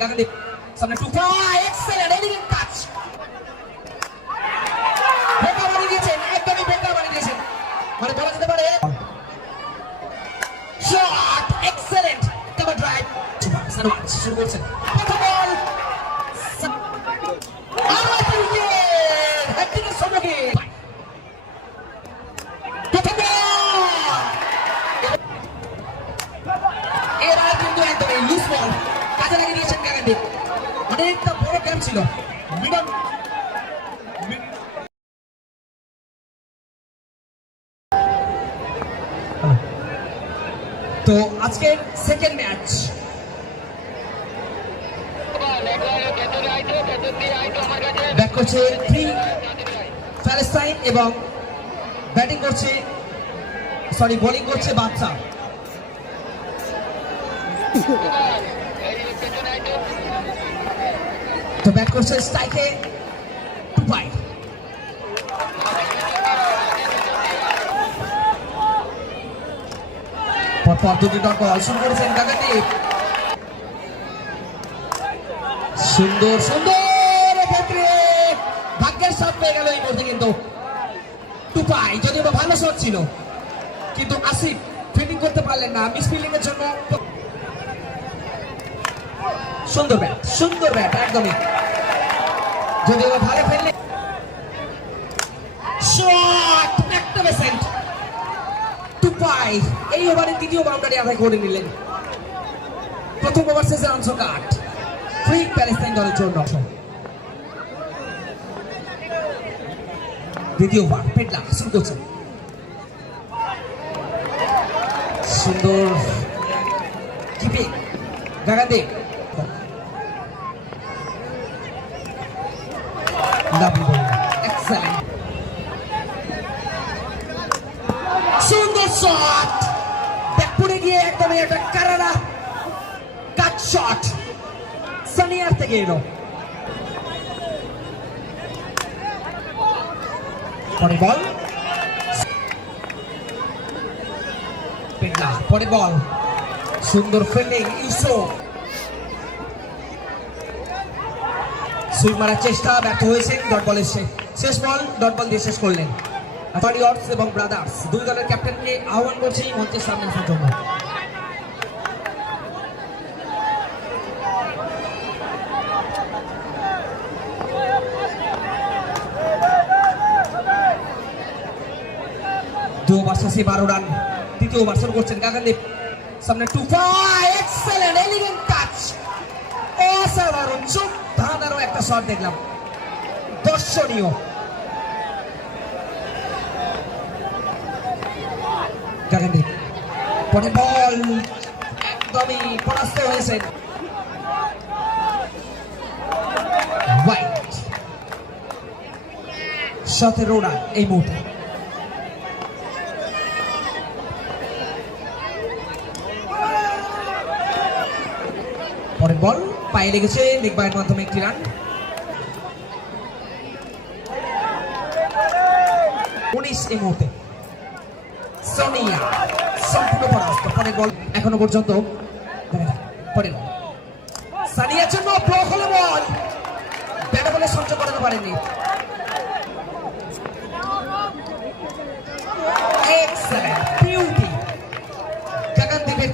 গাঙ্গাদীপ সামনে two excellent elegant touch বেকার বানিয়ে দিয়েছেন একদমই বেকার বানিয়ে দিয়েছেন মানে বলা যেতে পারে শুরু করছেন প্রথম বল আরও একটা উইকেট হ্যাট্রিকের সম্মুখীন প্রথম বল এর আগে কিন্তু একদমই লুজ বল কাজে লাগিয়ে দিয়েছেন কাকাদীপ অনেকটা বড় ক্যাম্প ছিল। তো আজকের সেকেন্ড ম্যাচ ব্যাক করছে থ্রি প্যালেস্টাইন এবং ব্যাটিং করছে সরি বোলিং করছে বাচ্চা তো ব্যাট করছে স্ট্রাইকে টু পরপর দুটি ডট বল শুরু করেছেন কাকাদীপ সুন্দর সুন্দর ক্ষেত্রে ভাগ্যের শট পেয়ে গেল এই মুহূর্তে কিন্তু। টুপাই যদিও ভালো শট ছিল, কিন্তু আসিফ ফিল্ডিং করতে পারলেন না। মিস ফিল্ডিং এর জন্য সুন্দর ব্যাট সুন্দর ব্যাট, একদমই। যদিও বা ভালো ফেললে শট! একটা পেসেন্ট এই ওভারে দ্বিতীয় বাউন্ডারি আদায় করে নিলেন। প্রথম ওভার শেষে অংশ কাট ফ্রি প্যালেস্তাইন দলের জন্য। দ্বিতীয় ওভার, পেটলা, শুরু করছে। সুন্দর। কিপে গাগাদে সানিয়ার থেকে এলো। পরে বল। সুন্দর ফিল্ডিং ইউসুফ সুইপ মারার চেষ্টা, ব্যর্থ হয়েছেন ডট বলের শেষ বল, ডট বল দিয়ে শেষ করলেন। এবং ব্রাদার্স দুই দলের ক্যাপ্টেনকে আহ্বান করছি মঞ্চের সামনে জন্য। দু ওভার শেষে বারো রান। তৃতীয় ওভার করছেন গাগাদীপ সামনে টু এক্সেলেন্ট এলিগেন্ট টাচ অসাধারণ চোখ ধাঁধারও একটা শট দেখলাম। দর্শনীয়। গাগাদীপ পরে বল। একদমই পরাস্ত হয়েছেন। হোয়াইট সতেরো রান এই মুহূর্তে। পরের বল, পায়ে লেগেছে লেগ বাইয়ের মাধ্যমে একটি রান। উনিশ এই মুহূর্তে। সোনিয়া, সম্পূর্ণ পরাস্ত, পরের বল এখনও পর্যন্ত পরের বল। সানিয়ার জন্য ব্লক বল। ব্যাটা বলে সহ্য করাতে পারেনি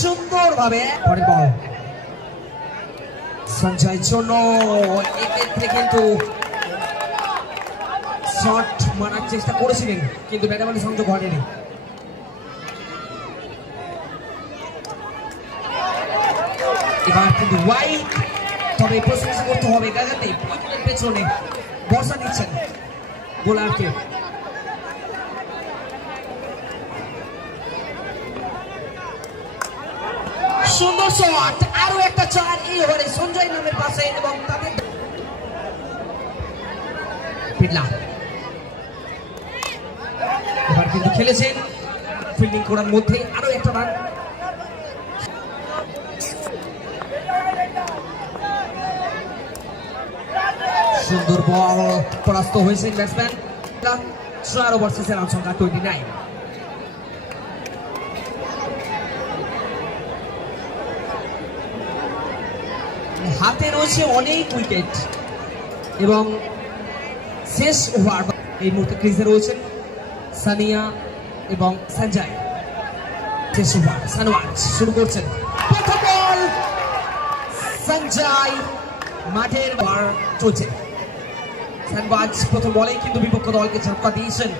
সুন্দরভাবে পরে বল। সঞ্চয়ের জন্য এক্ষেত্রে কিন্তু শট মারার চেষ্টা করেছিলেন কিন্তু ব্যাটে বলে সংযোগ ঘটেনি। এবার কিন্তু ওয়াইড তবে প্রশংসা করতে হবে গাজাতে পেছনে বর্ষা নিচ্ছেন বোলারকে। সুন্দর শট। আরও একটা চার, এই ওভারে সঞ্জয় নামের পাশে এবং তাদের কিন্তু খেলেছেন ফিল্ডিং করার মধ্যে আরও একটা রান সুন্দর বল পরাস্ত হয়েছে ব্যাটসম্যান চার ওভার শেষে রান সংখ্যা টোয়েন্টি নাইন হাতে রয়েছে অনেক উইকেট এবং শেষ ওভার এই মুহূর্তে ক্রিজে রয়েছেন সানিয়া এবং সঞ্জয়। শেষ ওভার সানওয়াজ শুরু করছেন। প্রথম বল সঞ্জয় মাঠের বার চলছে। সানওয়াজ প্রথম বলেই কিন্তু বিপক্ষ দলকে ঝটকা দিয়েছেন।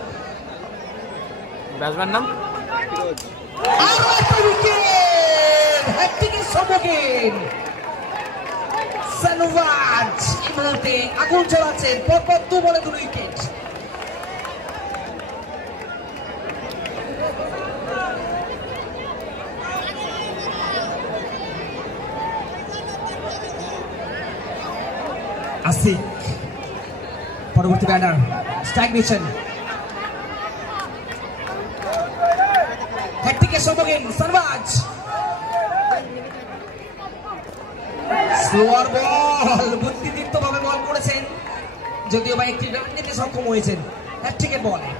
ব্যাটসম্যান নাম? আরও একটা উইকেট হ্যাট্রিকের সম্মুখীন। মুহূর্তে আগুন জ্বলাচ্ছেন পরপর দু বলে দুটো উইকেট। আসিক পরবর্তী ব্যানার স্ট্রাইক নিচ্ছেন। হ্যাট্রিকের সম্মুখীন সানওয়াজ স্লোয়ার বল বল করেছেন। যদিও বা একটি রান নিতে সক্ষম হয়েছেন। হ্যাট্রিকের বলে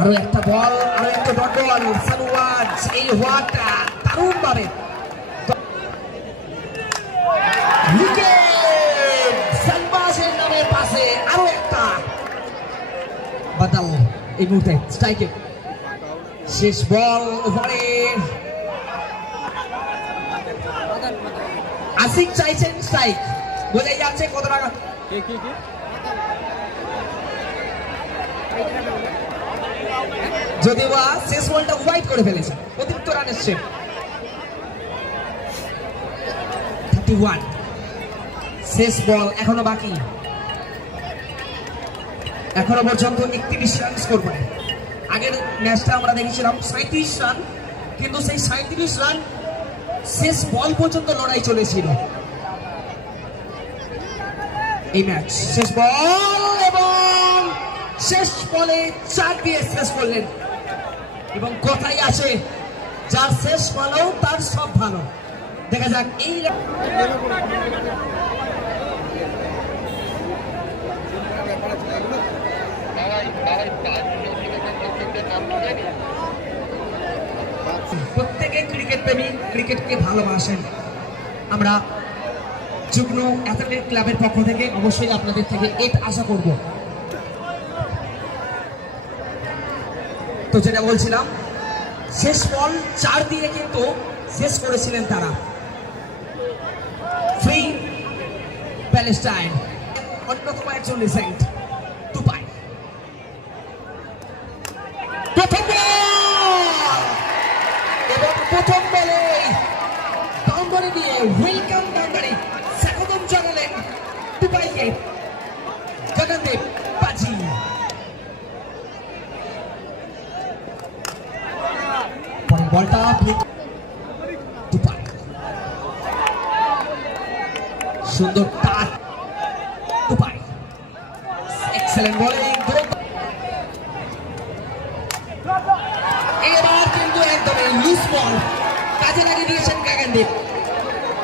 আরও একটা বল আরও একটা এই হওয়াটা দারুণ পাশে আরও একটা। বাদাল, এই মুহূর্তে স্ট্রাইকে শেষ বল ওভারের আসিক চাইছেন স্ট্রাইক। বোঝাই যাচ্ছে কত টাকা কে যদিও শেষ বলটা হোয়াইট করে ফেলেছে। অতিরিক্ত রান এসছে। থার্টি ওয়ান শেষ বল এখনও বাকি। এখনও পর্যন্ত একত্রিশ রান স্কোর করে। আগের ম্যাচটা আমরা দেখেছিলাম সাঁত্রিশ রান কিন্তু সেই সাঁত্রিশ রান শেষ বল পর্যন্ত লড়াই চলেছিল। এই ম্যাচ শেষ বল এবং শেষ বলে চার দিয়ে শেষ করলেন। এবং কথাই আছে যার শেষ ভালো তার সব ভালো। দেখা যাক এই প্রত্যেকে ক্রিকেট প্রেমী ক্রিকেটকে ভালোবাসেন। আমরা যুগ্ম অ্যাথলেটিক ক্লাবের পক্ষ থেকে অবশ্যই আপনাদের থেকে এটা আশা করব। তো যেটা বলছিলাম, শেষ বল চার দিয়ে কিন্তু শেষ করেছিলেন তারা। ফ্রি প্যালেস্টাইন, অন্যতম একজন রিসেন্ট দুবাই প্রথম বল এবং প্রথম বলে বাউন্ডারি দিয়ে ওয়েলকাম বাউন্ডারি স্বাগতম জানালেন দুবাইকে গগনদীপ বাজি পরের বলটা দুবাই সুন্দর টাচ দুবাই এক্সেলেন্ট বোলিং এবার কিন্তু একদমই লুজ বল কাজে লাগিয়ে দিয়েছেন কাকানদীপ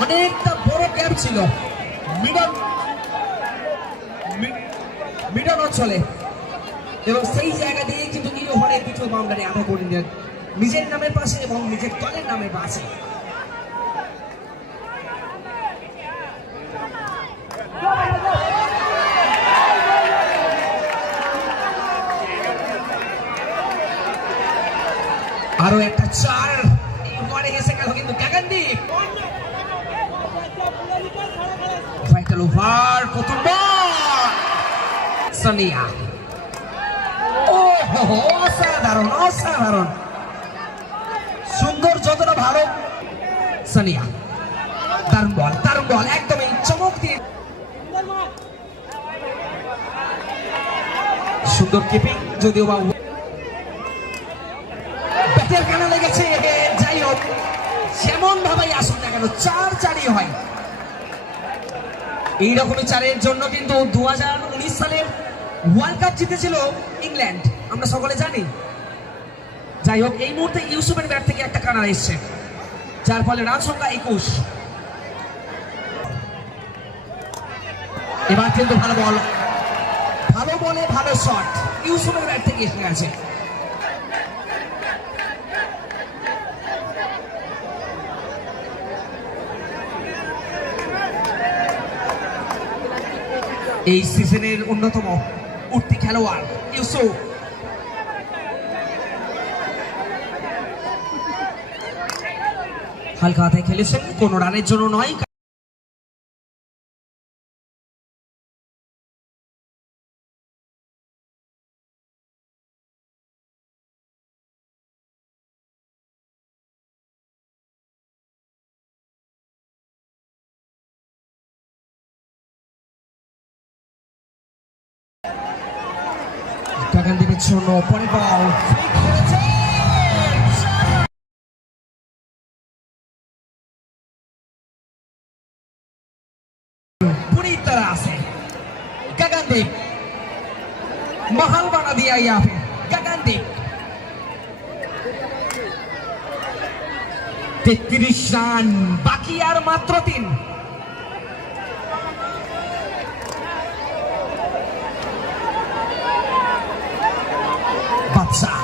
অনেকটা বড় গ্যাপ ছিল। মিডল মিডল অঞ্চলে। এবং সেই জায়গা দিয়ে কিন্তু ওভারে দ্বিতীয় বাউন্ডারি আদায় করে নেন নিজের নামের পাশে এবং নিজের দলের নামের পাশে। আরও একটা চার। গেল কিন্তু Gagandeep vital over ball Sania. ও অসাধারণ অসাধারণ। সুন্দর যতটা ভালো। সানিয়া। দারুণ বল দারুণ বল একদমই চমক দিয়ে। সুন্দর কিপিং যদিও বা ব্যাটের কানা লেগেছে যাই হোক যেমন ভাবেই আসুক না কেন চার চারই হয়। এই রকমই চারের জন্য কিন্তু দু সালের ওয়ার্ল্ড কাপ জিতেছিল ইংল্যান্ড। আমরা সকলে জানি। যাই হোক, এই মুহূর্তে ইউসুফের ব্যাট থেকে একটা কানার এসছে। যার ফলে রান সংখ্যা একুশ। এবার কিন্তু ভালো বল। ভালো বলে ভালো শট। ইউসুফের ব্যাট থেকে এসে গেছে। এই সিজনের অন্যতম উঠতি খেলোয়াড় ইউসুফ। হালকা হাতে খেলেছেন কোনো রানের জন্য নয়। বাগানদ্বীপের জন্য পরের বল পুরীর তারা আছে। গাগানদ্বীপ মাহাল বানা দিয়া ইয়াফে গাগানদ্বীপ তেত্রিশ রান, বাকি আর মাত্র তিন। matter.